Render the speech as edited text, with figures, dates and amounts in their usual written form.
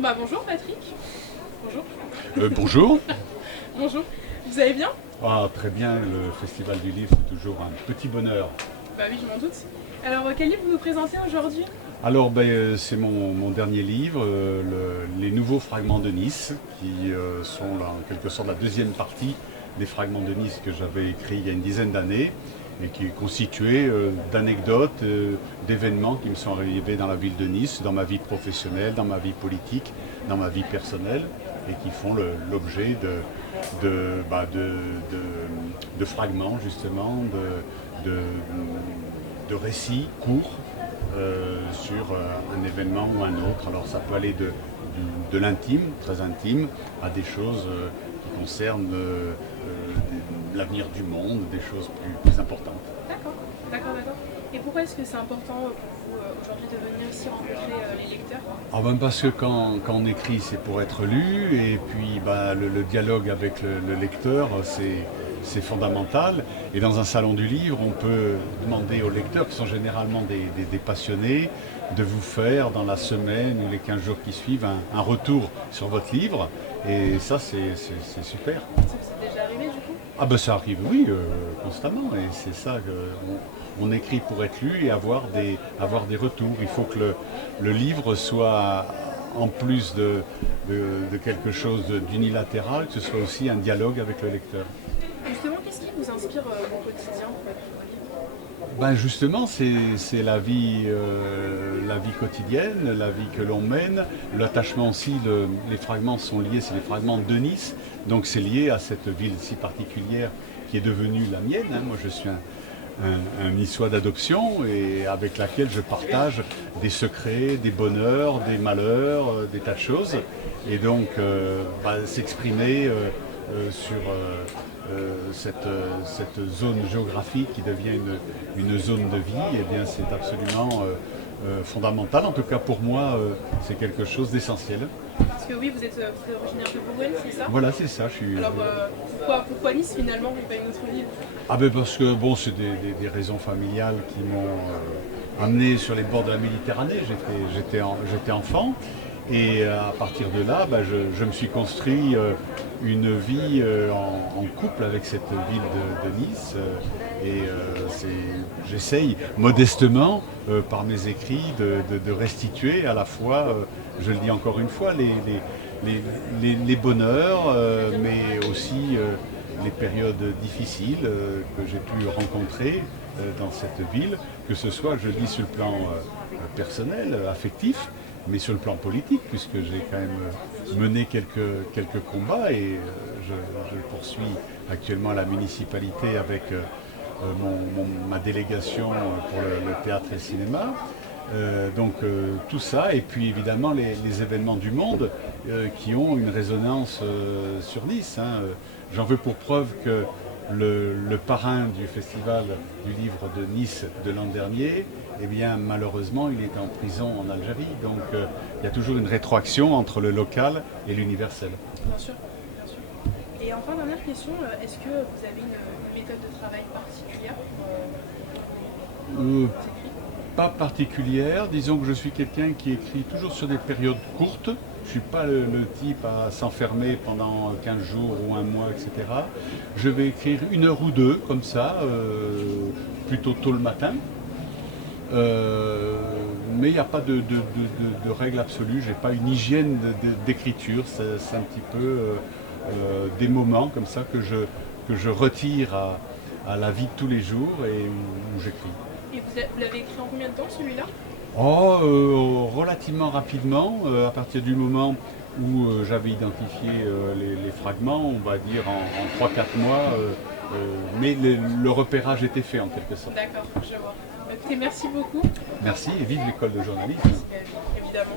Bon bah bonjour Patrick. Bonjour. Bonjour. Bonjour. Vous allez bien? Ah, très bien, le Festival du Livre, c'est toujours un petit bonheur. Bah oui, je m'en doute. Alors quel livre vous nous présentez aujourd'hui? Alors, c'est mon dernier livre, Les Nouveaux Fragments de Nice, qui sont là, en quelque sorte la deuxième partie des Fragments de Nice que j'avais écrit il y a une dizaine d'années et qui est constitué d'anecdotes, d'événements qui me sont arrivés dans la ville de Nice, dans ma vie professionnelle, dans ma vie politique, dans ma vie personnelle et qui font l'objet de fragments justement, de récits courts sur un événement ou un autre. Alors ça peut aller de l'intime, très intime, à des choses qui concernent l'avenir du monde, des choses plus importantes. D'accord, d'accord, d'accord. Et pourquoi est-ce que c'est important pour vous aujourd'hui de venir ici rencontrer les lecteurs? Parce que quand on écrit, c'est pour être lu, et puis le dialogue avec le lecteur, c'est fondamental. Et dans un salon du livre, on peut demander aux lecteurs, qui sont généralement des passionnés, de vous faire dans la semaine ou les 15 jours qui suivent un retour sur votre livre. Et ça, c'est super. Ça vous est déjà arrivé du coup? Ça arrive, oui, constamment. Et c'est ça qu'on écrit pour être lu et avoir des retours. Il faut que le livre soit, en plus de quelque chose d'unilatéral, que ce soit aussi un dialogue avec le lecteur. Justement, qu'est-ce qui vous inspire au quotidien pour votre livre? Justement, c'est la vie quotidienne, la vie que l'on mène. L'attachement aussi, les fragments sont liés, c'est les fragments de Nice, donc c'est lié à cette ville si particulière qui est devenue la mienne. Moi, je suis un Niçois d'adoption et avec laquelle je partage des secrets, des bonheurs, des malheurs, des tas de choses. Et donc, s'exprimer sur cette zone géographique qui devient une zone de vie, eh bien c'est absolument fondamental. En tout cas pour moi, c'est quelque chose d'essentiel. Parce que oui, vous êtes originaire de Bourgogne, c'est ça? Voilà, c'est ça. Alors pourquoi Nice finalement, et pas une autre ville? Parce que c'est des raisons familiales qui m'ont amené sur les bords de la Méditerranée. J'étais enfant. Et à partir de là, je me suis construit une vie en couple avec cette ville de Nice. J'essaye modestement, par mes écrits, de restituer à la fois, je le dis encore une fois, les bonheurs, mais aussi les périodes difficiles que j'ai pu rencontrer dans cette ville, que ce soit, je le dis, sur le plan personnel, affectif, mais sur le plan politique, puisque j'ai quand même mené quelques combats et je poursuis actuellement à la municipalité avec ma délégation pour le théâtre et le cinéma. Tout ça, et puis évidemment les événements du monde qui ont une résonance sur Nice. J'en veux pour preuve que le parrain du festival du livre de Nice de l'an dernier, eh bien malheureusement il est en prison en Algérie. Donc il y a toujours une rétroaction entre le local et l'universel. Bien sûr, bien sûr. Et enfin, dernière question, est-ce que vous avez une méthode de travail particulière Pas particulière, disons que je suis quelqu'un qui écrit toujours sur des périodes courtes. Je ne suis pas le type à s'enfermer pendant 15 jours ou un mois, etc. Je vais écrire 1 heure ou 2 comme ça, plutôt tôt le matin. Mais il n'y a pas de règle absolue, je n'ai pas une hygiène d'écriture, c'est un petit peu des moments comme ça que je retire à la vie de tous les jours et où j'écris. Et vous l'avez écrit en combien de temps celui-là? Relativement rapidement, à partir du moment où j'avais identifié les fragments, on va dire en 3-4 mois, mais le repérage était fait en quelque sorte. D'accord, je vois. Écoutez, merci beaucoup. Merci et vive l'école de journalisme. Évidemment.